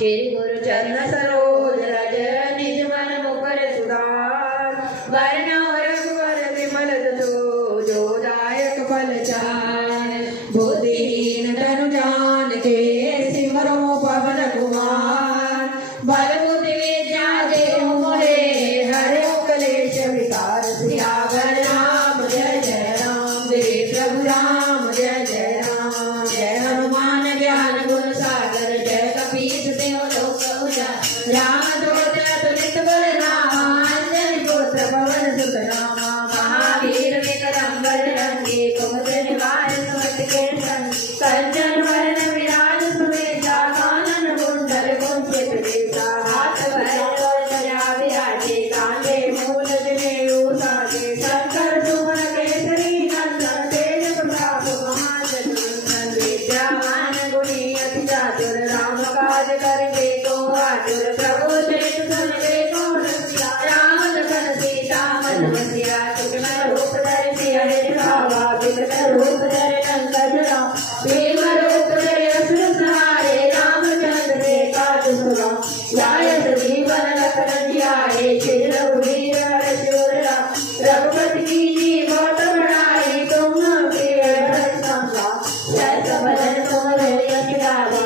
श्री गुरु चरण सरोज रज निज मन मुकुर सुधार वर्ण रघुवर विमल जसो जो दायक फल चार बुद्धिहीन तनु जान के सिमरो पवन कुमार बल बुद्धि विद्या देहु मोहे हरे कलेश विकार सियावर राम जय जय राम जय प्रभु राम जय जय राम जय हनुमान ज्ञान गुण सागर जय कपीस देव लोक उजागर राम दूत अतुलित बल रामा अंजनी पुत्र पवन सुत रामा महावीर विक्रम बजरंगी कुमति निवार सुमति के संग कंचन वरण विराज सुवेशा कानन कुंडल कुंचित केसा हाथ भैरव ध्वजा विराजे कांधे मूल जनेऊ साजे शंकर सुमन केसरी नंदन तेज प्रताप महाजगवंदन विद्यावान गुणी अति चातुर राम काज करिबे को आतुर प्रभु चरित सुनिबे को रसिया राम लखन सीता मन बसिया सुखमय रूप धरि सिया दिखावा विकट रूप धरि लंका जरावा भीम रूप धरि असुर संहारे रामचंद्र के काज सुगम लायत जीवन लखन जियाए श्री रघुवीर हर शिवर राम रघुपति कीन्ही बहुत बड़ाई तुम प्रिय भरत संगा जय भजन तुम हरि गावे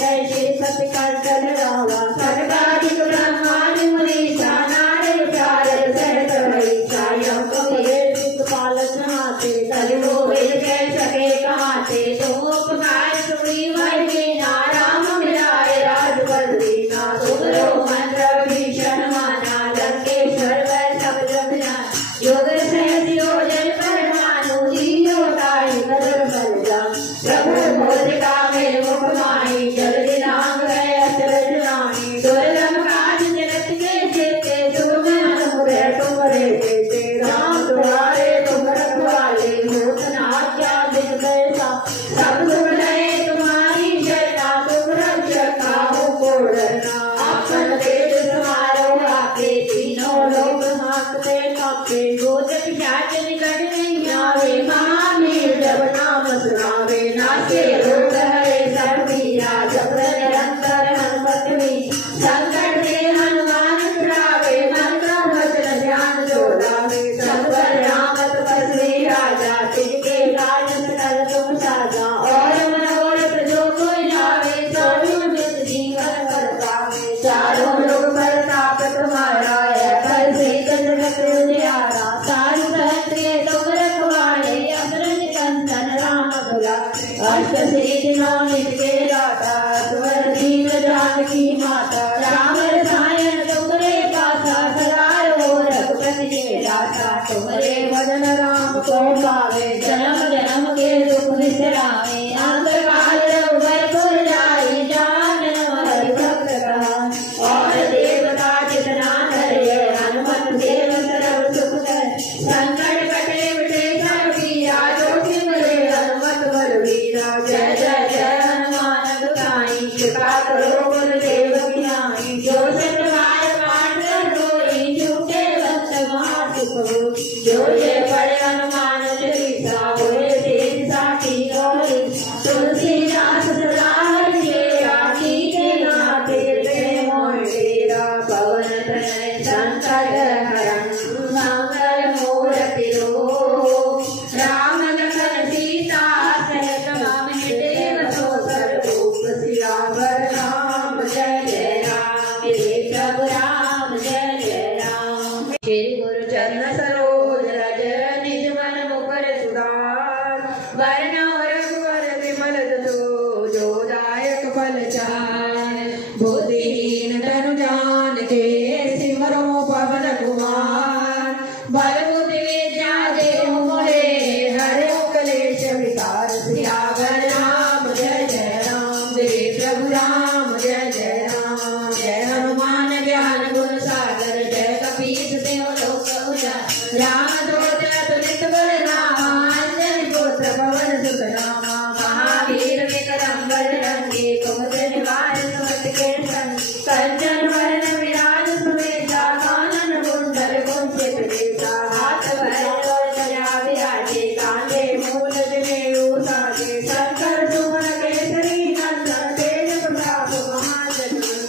जय श्री सत्य कंचन रावा सर्वाधिक ब्रह्मादि मुनीसा नारद चारद सहित रहीसा यम कबीर पालक हाथे कलियो वेद कह सके कहाते तुम उपकार सुनी वही राम मिलाए राजपद दीना सुगरो मंत्र भीषण माना लंकेश्वर वै सब जग जान योग सहज योजन पर मानो जियो ताहि कदर बल जान प्रभु मोदिका मेरे मुख माही जल दिनांग है अचरज नामी दुर्लभ काज जगत के जेते तुम अनुग्रह तुम्हारे देते राम तुम्हारे तुम रखवाले होत न आज्ञा बिन कैसा सब सुख लहे तुम्हारी शरणा तुम रक्षक काहू को डरना आपन तेज तुम्हारो आके तीनों लोग हाँकते कांपे गोचर ख्यात निकट नहीं आवे महावीर जब नाम सुनावे नाचे रोग हरे सब पीरा जब निरंतर हनुमत भी संकट से हनुमान छुड़ावे मन का वचन ध्यान जो लावे संवर राम तपस्वी राजा तिनके राज सकल तुम साजा और मनोरथ जो कोई लावे सोई नित जीवन कर पावे चारों लोग प्रताप तुम्हारा है कर से जगत उजियारा सारी सहस्त्रिय तुम रखवाले अमृत कंचन राम भुला अष्ट सिद्धि नौ नित के दाता स्वर दीन जानकी माता राम रसायन तुमरे पासा सदा रहो रघुपति के दाता तुमरे भजन राम को पावे जन्म जन्म के दुख बिसरावे अंत काल रघुबर पुर जाई जान हरि भक्त कहान और देवता जितना धरे हनुमत देव सर्व सुख करे संकट कटे मिटे सब पीरा जो सिमरे हनुमत बलवीरा जय जय जय हनुमान गुसाई कृपा करो गुरुदेव की नाई जो सतवार पाठ सोई झूठे भक्त महासुख हो जो ये पढ़े हनुमान चालीसा होए तेज साखी गौरी तुलसीदास सदा हरि आखी के नाते प्रेम तेरा पवन तनय संकट हरं मंगल मूर्ति रो राम लखन सीता सहित मम हृदय बसो सर्वरूप सियावर राम जय जय राम जय प्रभु राम जय जय राम श्री गुरु चरण सरोज रज निज मन मुकुर सुधार वर्ण रघुवर विमल जसो जो दायक फल चार बुद्धिहीन तनु जान के सिमरो पवन कुमार बल बुद्धि विद्या देहु मोहे हरे कलेश विकार सियावर राम जय जय राम जय प्रभु राम जय जय राम जय हनुमान ज्ञान गुण सागर जय कपीस देव लोक उजागर राम दूत अतुलित बल रामा अंजनी पुत्र पवन सुत रामा महावीर विक्रम बजरंगी कुमति निवार सुमति के संग कंचन वरण विराज सुवेशा कानन कुंडल कुंचित केसा हाथ भैरव ध्वजा विराजे कांधे मूल जनेऊ साजे शंकर सुमन केसरी नंदन तेज प्रताप महाजगवंदन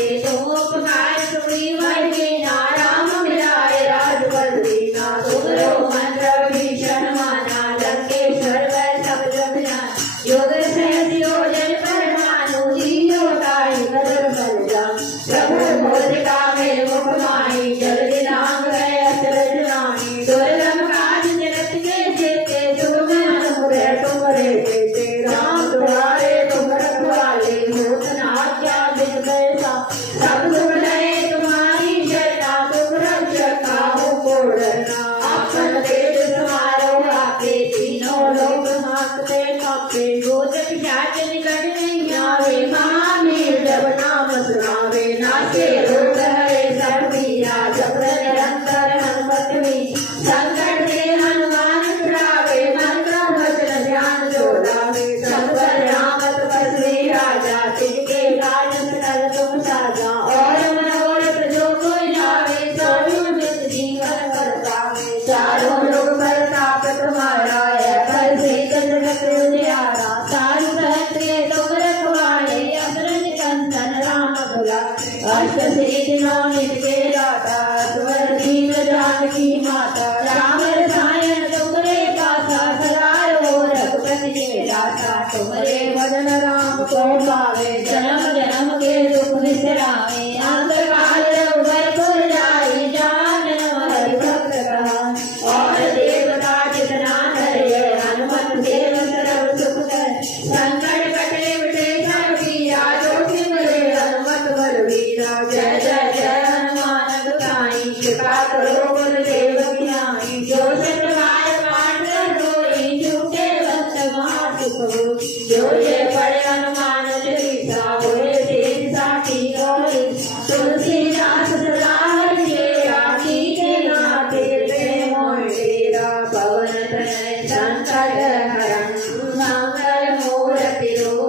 जाते तुम उपकार सुग्रीवन कीना राम मिलाए राजपद दीना तुमरो मंत्र भीषण माना लंकेश्वर वै सब जग जान योग सहज योजन पर मानो जियो ताहि कदर बल जान प्रभु मोदिका मेरे मुख माही जल दिलांग गए अचरज नानी दुर्लभ काज जगत के जेते तुम अनुग्रह तुम्हारे देते राम तुम्हारे तुम रखवाले होत न आज्ञा बिन कैसा सब सुख लहे तुम्हारी शरणा तुम रक्षक काहू को डरना आपन तेज तुम्हारो आपे तीनों लोग हाँकते कांपे गोचक जात निकट नहीं आवे महावीर जब नाम सुनावे नाचे रोग हरे सब पीरा जब निरंतर हनुमत भी संकट से हनुमान छुड़ावे मन क्रम वचन ध्यान जो लावे सब पर राम तपस्वी राजा तिनके काज सकल तुम साजा और मनोरथ जो कोई लावे सोई नित जीवन कर पावे चारों लोग प्रताप तुम्हारा है पर से जगत उजियारा सारी सहस्त्रे तुम रखवाले असुरन कंचन राम भुला अष्ट सिद्धि नौ नित के दाता स्वर दीन जानकी माता राम रसायन तुमरे पासा सदा रहो रघुपति के दाता तुमरे भजन राम को पावे जन्म जन्म के दुख बिसरावे अंत काल रघुबर पुर जाई जानन हरि भक्त कहान और देवता जितना धरे हनुमत देव सर्व सुख कर संकट कटे मिटे सब पीरा जो सिमरे हनुमत बलवीरा जय जय जय हनुमान गोसाई कृपा करो गुरुदेव की नाई जो सतबार पाठ सोई झूठे भक्त महासुख हो जो ये पढ़े हनुमान चालीसा होए तेज साथी गौरी तुलसीदास सदा हरि तेरा कीजे नाथे प्रेम तेरा पवन तनय संकट हरं मंगल मूर्ति रो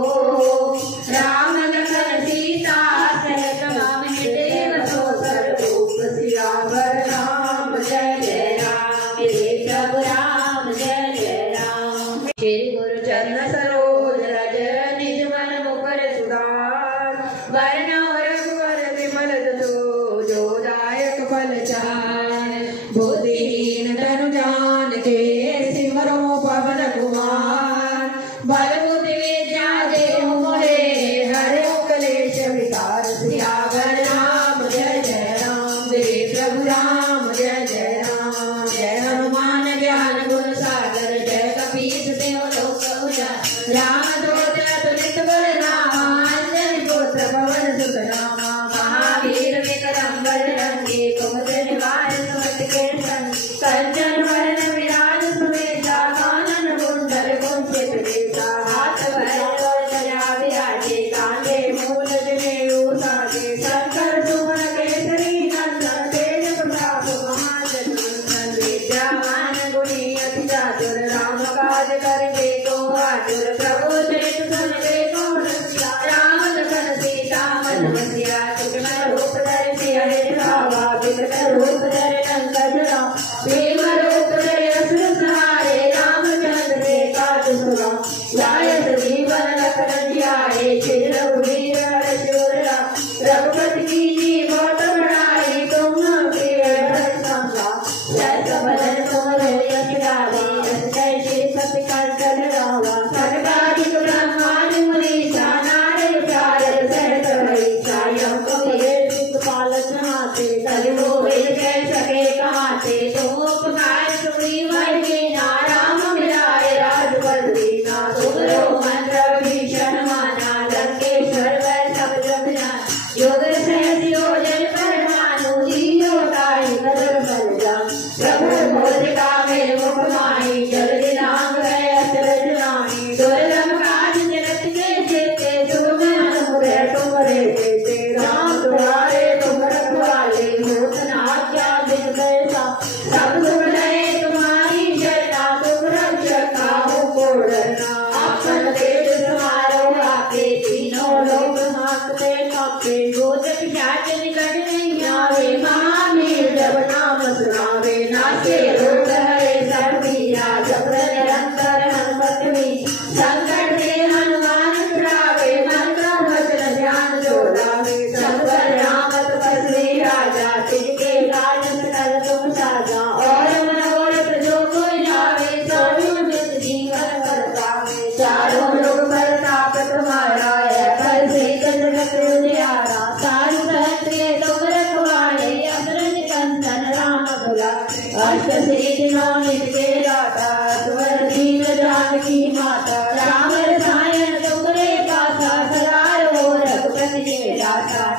राम लखन सीता सहित राम देव सो सर्वरूप सियावर राम जय जय राम प्रभु राम जय जय राम श्री गुरु चरण सरोज रज निज मन मुकुर सुधार वरना रघुवर विमल जसो जो दायक फल चार बुद्धिहीन तनु जान के सिमरो पवन कुमार बल बुद्धि विद्या देहु मोहे हरे कलेश विकार सियावर राम जय जय राम जय प्रभु राम जय जय राम जय हनुमान ज्ञान गुण सागर जय कपीस देव लोक उजागर राम दूत अतुलित बल रामा अंजनी पुत्र पवन सुत रामा महावीर विक्रम बजरंगी कुमति निवार सुमति के संग कंचन वरण विराज सुवेशा कानन कुंडल कुंचित केसा हाथ भैरव ध्वजा विराजे कांधे मूल जनेऊ साजे शंकर सुमन केसरी नंदन तेज प्रताप महाजगवंदन विद्यावान गुणी अति चातुर राम काज करके को आतुर प्रभु चरित सुनते को रसिया राम लखन सीता मन बसिया सूक्ष्म रूप धरि सिंह दिखावा विकट रूप धरि लंक जरावा भीम रूप धरि असुर संहारे रामचंद्र के काज सुना लायक जीवन लखन जियाए श्री रघुवीर हर शिवर राम रघुपति की जी बहुत बड़ाई तुम प्रिय भरत समझा जय सबदन तुम धरि रावा जय श्री सत्य कंचन रावा सर्वाधिक ब्रह्मांड मुनीसा नारद चारद सहत हरीसा यम कबीर पालक हाथे कलियो वेद कह सके कहाते तुम उपकार सुग्रीवन कीना राम मिलाए राजपद दीना तुमरो मंत्र भीषण माना लंकेश्वर वै सब जग जान योग सहज योजन पर मानो जियो ताहि कदर बल जान प्रभु मोदिका मेरे मुख माही जल दिलांग गए अचरज नानी दुर्लभ काज जगत के जेते तुम अनुग्रह तुम्हारे देते राम तुम्हारे तुम रखवाले होत न आज्ञा बिन कैसा सब सुख लहे तुम्हारी शरणा तुम रक्षक काहू को डरना आपन तेज तुम्हारो आपे तीनों लोग हाँकते कांपे गोचक जात निकट नहीं आवे महावीर जब नाम सुनावे नाचे रोग हरे सब पीरा जब निरंतर हनुमत भी संकट से हनुमान छुड़ावे मन क्रम वचन ध्यान जो लावे सब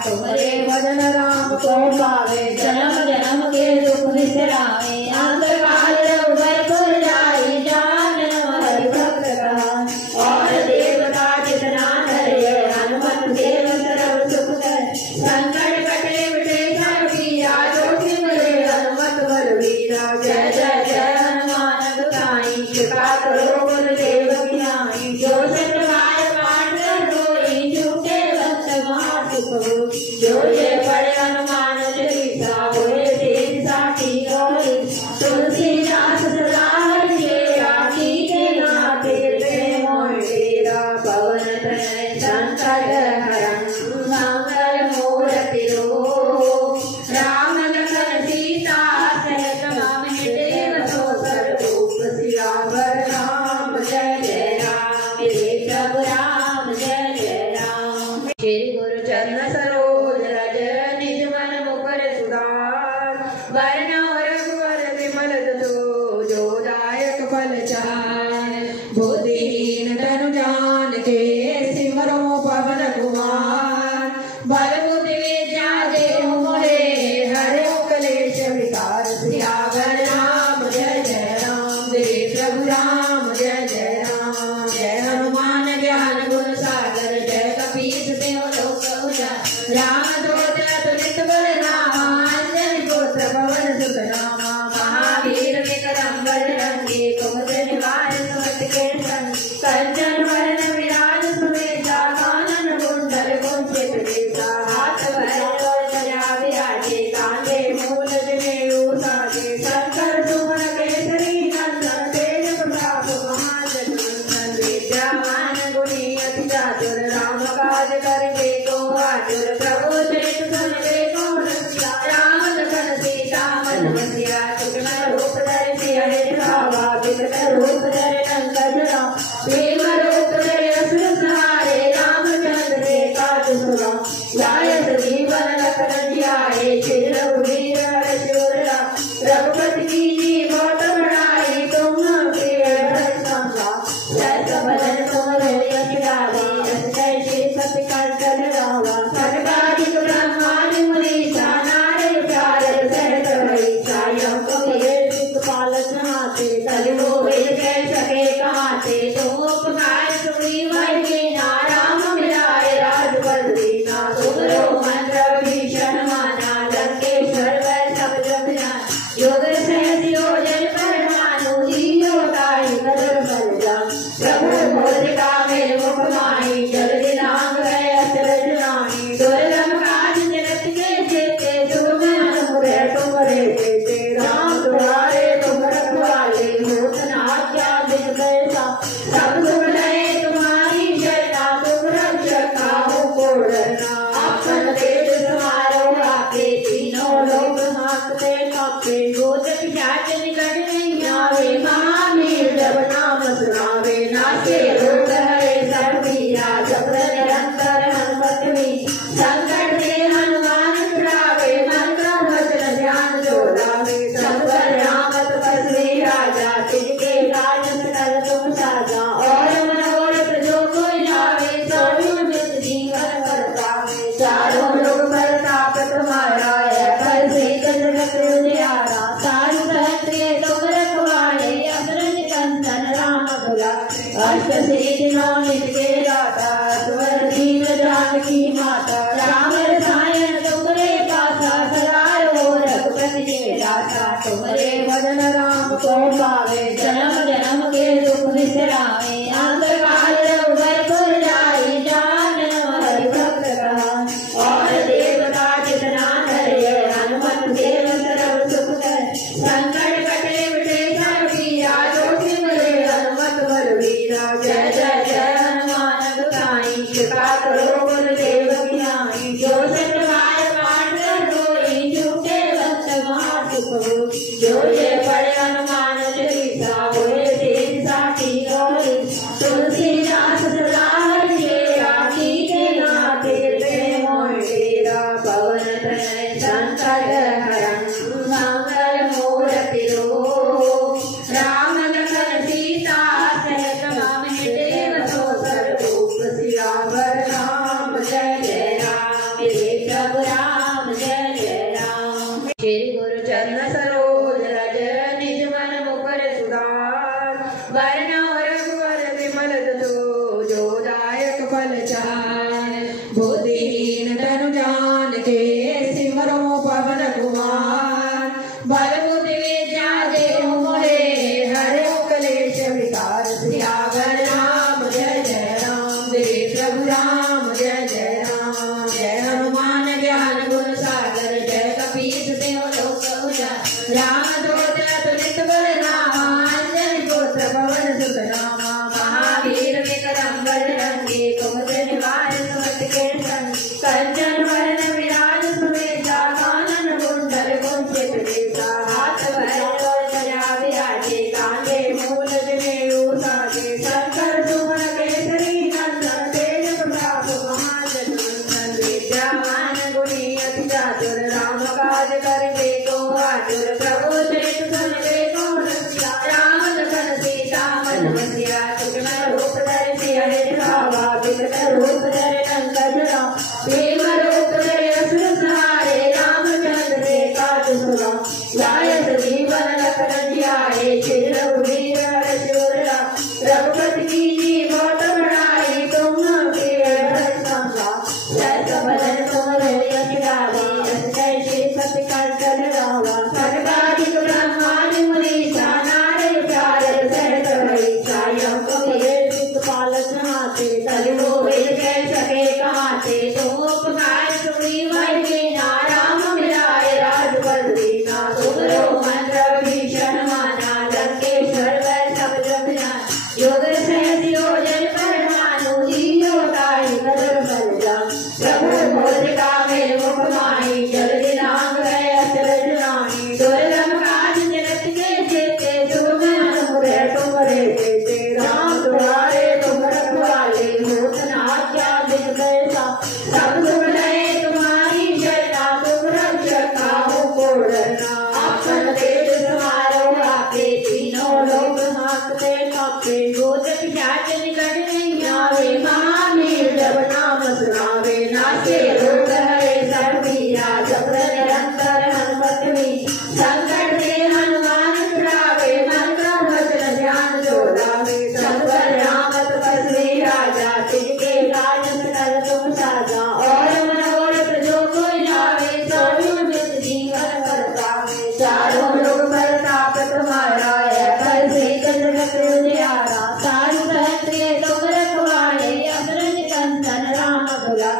तुम्हारे भजन राम को पावे, जन्म जन्म के दुख बिसरावे, अंतकाल रघुबर पुर जाई, जान हरि भक्त कहान। और देवता जितना धरे, हनुमत देव सर्व सुख करे, संकट कटे मिटे सब पीरा, जो सिमरे हनुमत बलवीरा। जय जय जय हनुमान गोसाई, कृपा करो गुरुदेव की नाई, जो सतबार पाठ रोई, झूठे भक्त महासुख हो, जो ये पढ़े हनुमान चालीसा, होए तेज साखी गौरी। तुलसीदास सदा हरिचेरा, कीजे नाथे प्रेम मोहि तेरा, पवन तनय संकट हरं, मंगल मूर्ति रूप, राम लखन सीता सहित हृदय बसो स्वरूप। सियावर राम जय जय राम, प्रभु राम जय जय राम। श्री गुरु चरण सरोज रज, निज मन मुकुर सुधार, वरना रघुवर विमल जसु, जो दायक फल चार। बुद्धिहीन तनु जानिके, सिमरो पवन कुमार, बल बुद्धि विद्या देहु मोहे, हरहु क्लेश विकार। सियावर राम जय जय राम, प्रभु राम जय जय राम। जय हनुमान ज्ञान गुण सागर, जय कपीस देव लोक उजागर। रामदूत अतुलित बल धामा, अंजनी पुत्र पवन सुत नामा। महावीर विक्रम बजरंगी, कुमति निवार सुमति के संगी। कंचन वरण विराज सुवेशा, कानन कुंडल कुंचित केसा। हाथ वज्र ध्वजा विराजे, कांधे मूल जनेऊ साजे। शंकर सुमन केसरी नंदन, तेज प्रताप महाजगवंदन। विद्यावान गुणी अति चातुर, राम काज करिबे को आतुर। प्रभु चरित सुनिबे को रसिया, राम लखन सीता मन बसिया। सूक्ष्म रूप धरि सियहि दिखावा, विकट रूप धरि लंक जरावा। भीम रूप धरि असुर संहारे, रामचंद्र के काज सुनावा। लायत जीवन लखन जियाए, श्री रघुवीर हर्ष उर लाए। रघुपति कीन्ही बहुत बड़ाई, तुम प्रिय भरत संभाई। जय बदन तुमरे यश गावे, जय श्री सत्य कंचन रावा। सर्वाधिक ब्रह्मादि मुनीसा, नारद चारद सहित रहीसा। यम कबीर दिक्पाल हाथे, कलियुग गोविंद कह सके कहाते। तुम उपकार सुग्रीव कीन्हा, राम मिलाए राजपद दीन्हा। तुमरो मंत्र भीषण माना, लंका के सिमरो पवन कुमार बल बुद्धि विद्या देहु मोहे हरे कलेश विकार सियावर राम जय जय राम देव प्रभु राम जय जय राम जय हनुमान ज्ञान गुण सागर जय कपीस देव लोक उजागर राम दूत अतुलित बल रामा अंजनी पुत्र पवन सुत रामा महावीर विक्रम बजरंगी कुमति निवार सुमति के संग कंचन वरण विराज सुवेशा कानन कुंडल कुंचित केसा हाथ भैरव ध्वजा विराजे कांधे मूल जनेऊ साजे शंकर सुमन केसरी नंदन तेज प्रताप महाजगवंदन विद्यावान गुणी अति चातुर राम काज करिबे को आतुर प्रभु चरित सुनिबे को रसिया राम लखन सीता मन बसिया सुखमय रूप धरि सिया दिखावा विकट रूप धरि लंका जरावा भीम रूप धरि असुर संहारे रामचंद्र के काज सुना लायत जीवन लखन जियाए श्री रघुवीर हर्ष उर लाए रघुपति कीन्ही बहुत बड़ाई तुम के भरत संभाल जय बदन तुम्हारे यश गावे यश जय श्री सत्य कंचन रावा सर्वाधिक ब्रह्मादि मुनीसा नारद चारद सहित रहीसा यम कबीर दिक्पाल समाते कलियो वेद कह सके कहाते तुम उपकार सुनी वै कीना राम मिलाए राजपद दीना तुमरो मंत्र भीषण माना लंकेश्वर वै सब जग जान योग सहज योजन पर मानो जियो ताहि कदर बल जान प्रभु मोदिका मेरे मुख माही जल दिनांग है अचरज रानी दुर्गम काज जगत के जेते सुगम अनुग्रह तुम्हारे देते राम तुम्हारे तुम रखवाले होत न आज्ञा बिन कैसा सब सुख लहे तुम्हारी शरणा तुम रक्षक काहू को डरना आपन तेज तुम्हारो आपे तीनों लोग हाँकते कांपे भूत पिशाच निकट नहीं आवे महावीर जब नाम सुनावे नाचे रोग हरे सब पीरा जब निरंतर हनुमत वीर संकट से हनुमान छुड़ावे मन का वचन ध्यान जो लावे संवर राम तपस्वी राजा तिनके राज सकल तुम साजा और मनोरथ जो कोई लावे सोई नित जीवन कर पावे चारों लोग प्रताप तुम्हारा है पर से जगत उजियारा सारी सहस्त्रे तुम रखवाले असुरन कंचन राम दुला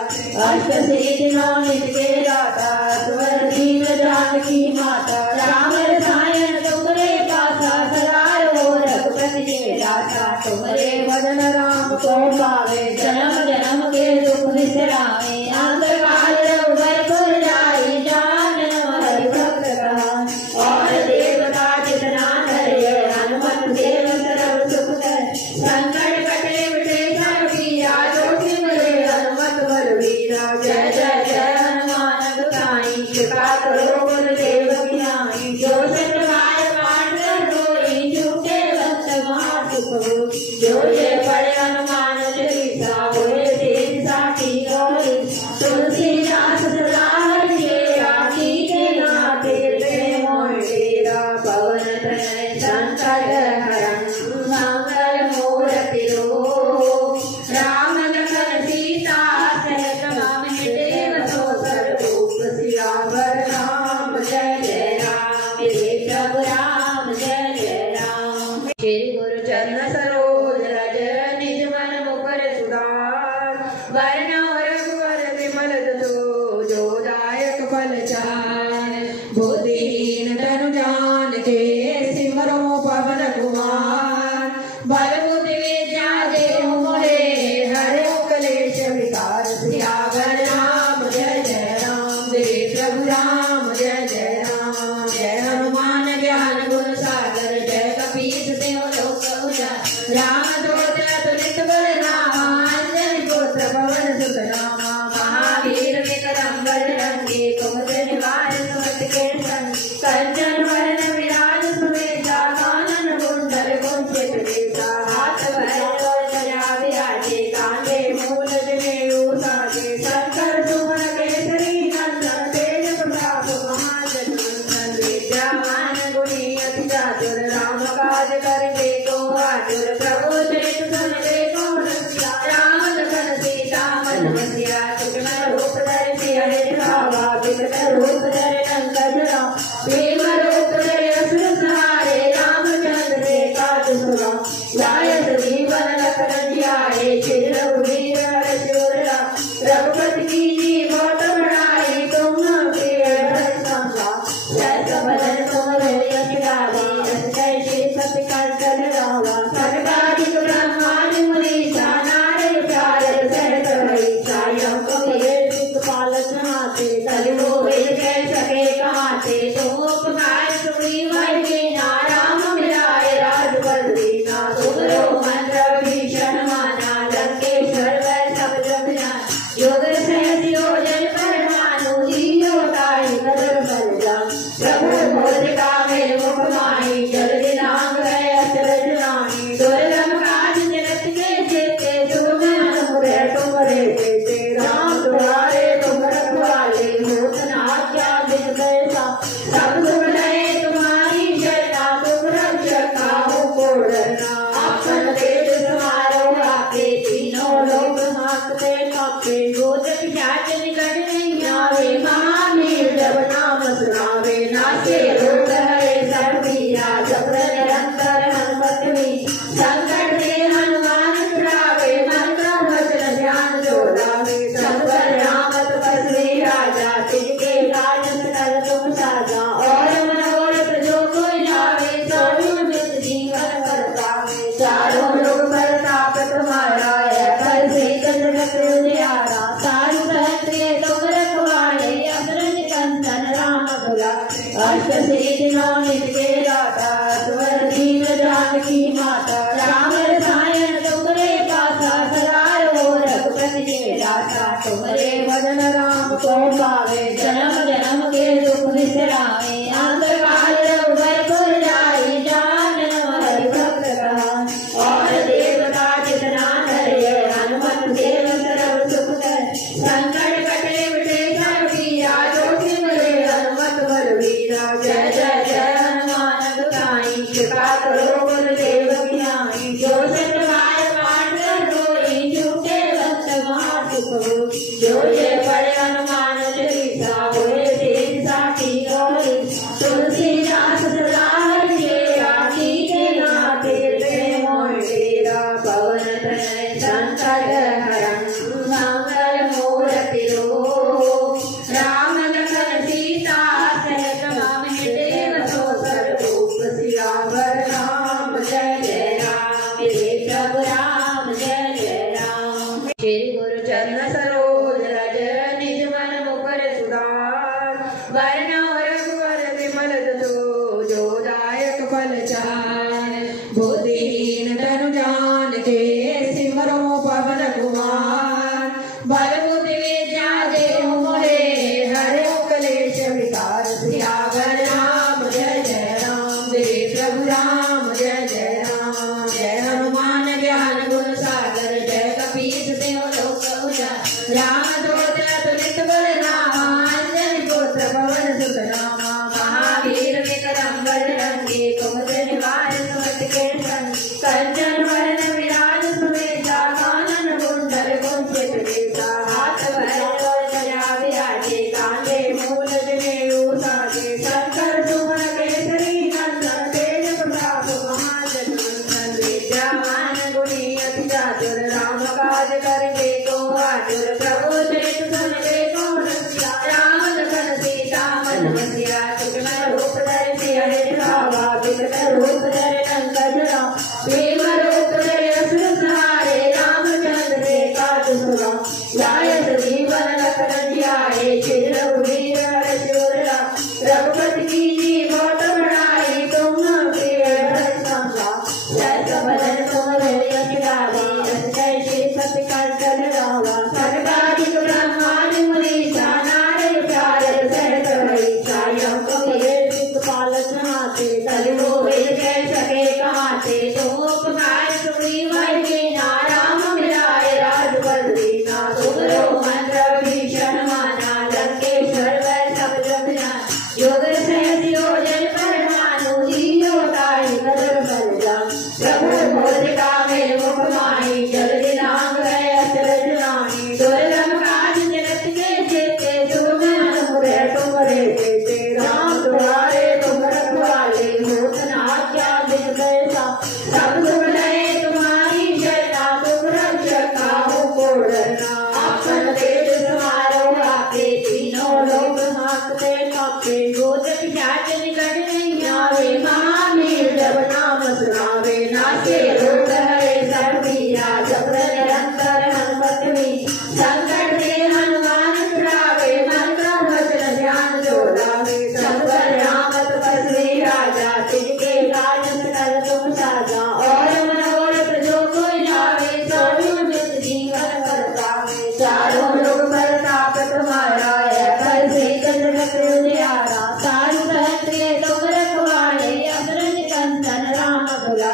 अष्ट सिद्धि नौ निधि के दाता स्वर दीन जानकी माता राम रसायन तुमरे पासा सदा रहो रघुपति के दाता तुमरे भजन राम को पावे जन्म जन्म के दुख बिसरावे अंत काल रघुबर पुर जाई जान हरि भक्त कहान और देवता जितना धरे हनुमत देव सर्व सुख करे संकट कटे मिटे सब पीरा जोखि मरे हनुमत बलवीरा जय जय जय हनुमान गुसाई कृपा करो गुरुदेव की नाई जो सत बार पाठ करोई झूठे भक्त महासुख हो जो ये पढ़े हनुमान चालीसा होए तेज साखी गौरी तुलसीदास सदा हरिचेरा कीजे नाथे प्रेम मोहि तेरा पवन तनय संकट हरं मंगल मूर्ति रूप राम लखन सीता सहित मम हृदय बसो सर्वभूप सियावर राम जय जय राम जय प्रभु राम जय जय राम श्री गुरु चरण सरोज रज निज मन मुकुर सुधार वरना रघुवर विमल जसो जो दायक फल चार बुद्धिहीन तनु जान के सिमरो पवन कुमार बल बुद्धि विद्या देहु मोहे हरे कलेश विकार सियावर राम जय जय राम देव प्रभु राम जय जय राम जय हनुमान ज्ञान गुण सागर जय कपीस देव लोक उजागर राम दूत अतुलित बल रामा अंजनी पुत्र पवन सुत रामा महावीर विक्रम बजरंगी कुमति निवार सुमति के संग कंचन वरण विराज सुवेशा कानन कुंडल कुंचित केसा हाथ भैरव ध्वजा विराजे कांधे मूल जनेऊ साजे शंकर सुमन केसरी नंदन तेज प्रताप महाजगवंदन विकट रूप धरे लंका जरा भीम रूप धरे असुर संहारे रामचंद्र के काज सुना लायत जीवन लखन जियाए श्री रघुवीर हर शूरा रघुपति की जी बहुत बड़ाई तुम प्रिय समझा जय बदन तुम्हारे यश गावे यश जय श्री सत्य कंचन रावा सर्वाधिक ब्रह्मांड मुनीसा नारे चार सहत हरि सायं कबीर पालक हाथे कलियो वेद कह सके कहाते तुम उपकार सुनी वही नाराम मिलाए राजपद दीना तुमरो मंत्र भीषण माना लंकेश्वर वै सब जग जान योग सहज योजन पर मानो जियो ताहि कदर बल जान प्रभु मोदिका मेरे मुख माही जल दिनांग है अचरज नाही दुर्लभ काज जगत के जेते तुम अनुग्रह तुम्हारे देते राम तुम्हारे तुम रखवाले होत न आज्ञा बिन कैसा सब सुख लहे तुम्हारी शरणा तुम रक्षक काहू को डरना आपन तेज तुम्हारो आपे तीनों लोग हांकते कांपे गोचक जाच निकट नहीं आवे महावीर जब नाम सुनावे नाचे रोग हरे सब पीरा जब निरंतर हनुमत भी संकट से हनुमान छुड़ावे मन का वचन ध्यान जो लावे संकर राम तपस्वी राजा तिनके राज सकल तुम साजा और मनोरथ जो कोई लावे सोई नित जीवन कर पावे चारों लोग प्रताप तुम्हारा है पर से जगत उजियारा सारु सहस्रे तुम रखवाले असुरन कंचन राम भुला अष्ट सिद्धि नौ नित के दाता स्वर दीन जानकी माता राम रसायन तुमरे पासा सदा रहो रघुपति के दाता तुमरे भजन राम को पावे जन्म जन्म के दुख बिसरावे अंत काल रघुबर पुर जाई जान हरि भक्त कहान और देवता जितना धरे हनुमत देव सर्व सुख कर संकट कटे मिटे सब पीरा जो सिमरे हनुमत बलवीरा जय जय जय हनुमान गुसाई कृपा करो गुरुदेव की नाई जो सतबार पाठ रोई झूठे भक्त महासुख हो जो ये पढ़े हनुमान चालीसा होए तेज साथी गौरी तुलसीदास सदा हरिया कीजे नाथे प्रेम तेरा पवन तनय संकट हरं मंगल मूर्ति रो राम लखन सीता सहित राम देव सो सर्वरूप सियावर राम जय जय राम जय प्रभु राम जय जय राम श्री गुरु चरण सरोज रज निज मन मुकुर सुधार वर्ण रघुवर विमल जसो जो दायक फल चार बुद्धिहीन तनु जान के सिमरो पवन कुमार बल बुद्धि विद्या देहु मोहे हरे कलेश विकार सियावर राम जय जय राम जय प्रभु राम जय जय राम जय हनुमान ज्ञान गुण सागर जय कपीस देव लोक उजागर राम दूत अतुलित बल रामा अंजनी पुत्र पवन सुत रामा महावीर विक्रम बजरंगी कुमति निवार सुमति के संग कंचन वरण विराज सुवेशा कानन कुंडल कुंचित केसा हाथ भैरव ध्वजा विराजे कांधे मूल जनेऊ साजे शंकर सुमन केसरी नंदन तेज प्रताप महाजगवंदन विद्यावान गुणी अति चातुर राम काज करके को आतुर प्रभु चरित सुन के को रसिया राम लखन सीता मन बसिया सुखमय रूप धरे सिंह दिखावा विकट रूप धरे लंका जरा भीम रूप धरे असुर संहारे रामचंद्र के काज सुना लायत जीवन लखन जियाए श्री रघुवीर हर शूरा रघुपति की जी बहुत बड़ाई तुम प्रिय समझा जय बदन तुम्हारे यश गावे यश जय श्री सत्य कंचन रावा सर्वाधिक ब्रह्मांड मुनीसा नारे चार सहत हरि सायं कांपते कांपते भूत पिशाच निकट नहीं आवे महावीर जब नाम सुनावे नाचे रोग हरे सब पीरा जब निरंतर हनुमत भी संकट से हनुमान छुड़ावे मन का वचन ध्यान जो लावे सब पर राम तपस्वी राजा तिनके राज सकल तुम साजा और मनोरथ जो कोई लावे सोई नित जीवन कर पावे चारों लोग प्रताप तुम्हारा है पर से चंद्रगत उजियारा सारु सहस्त्र तुम रखवाले अमृत कंचन राम भुला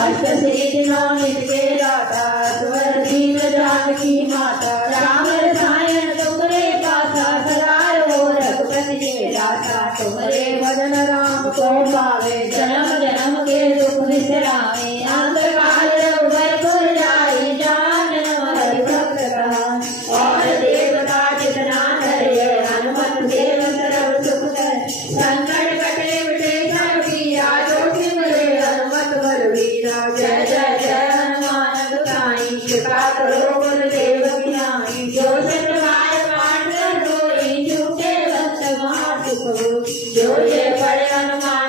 अष्ट सिद्धि नौ नित के दाता स्वर दीन जानकी माता राम रसायन तुमरे पासा सदा रहो रघुपति के दाता तुमरे भजन राम को पावे जन्म जन्म के दुख बिसरावे अंत काल रघुबर पुर जाई जानन हरि भक्त कहा और देवता जितना धरे हनुमत देव सर्व सुख कर संकट कटे मिटे सब पीरा जोखिम ले हनुमत बलवीरा जय जय जय हनुमान गुसाई कृपा करो गुरुदेव की नाई जो सतवार पाठ कर जोई झूठे भक्त महा सुख हो जो ये पढ़े हनुमान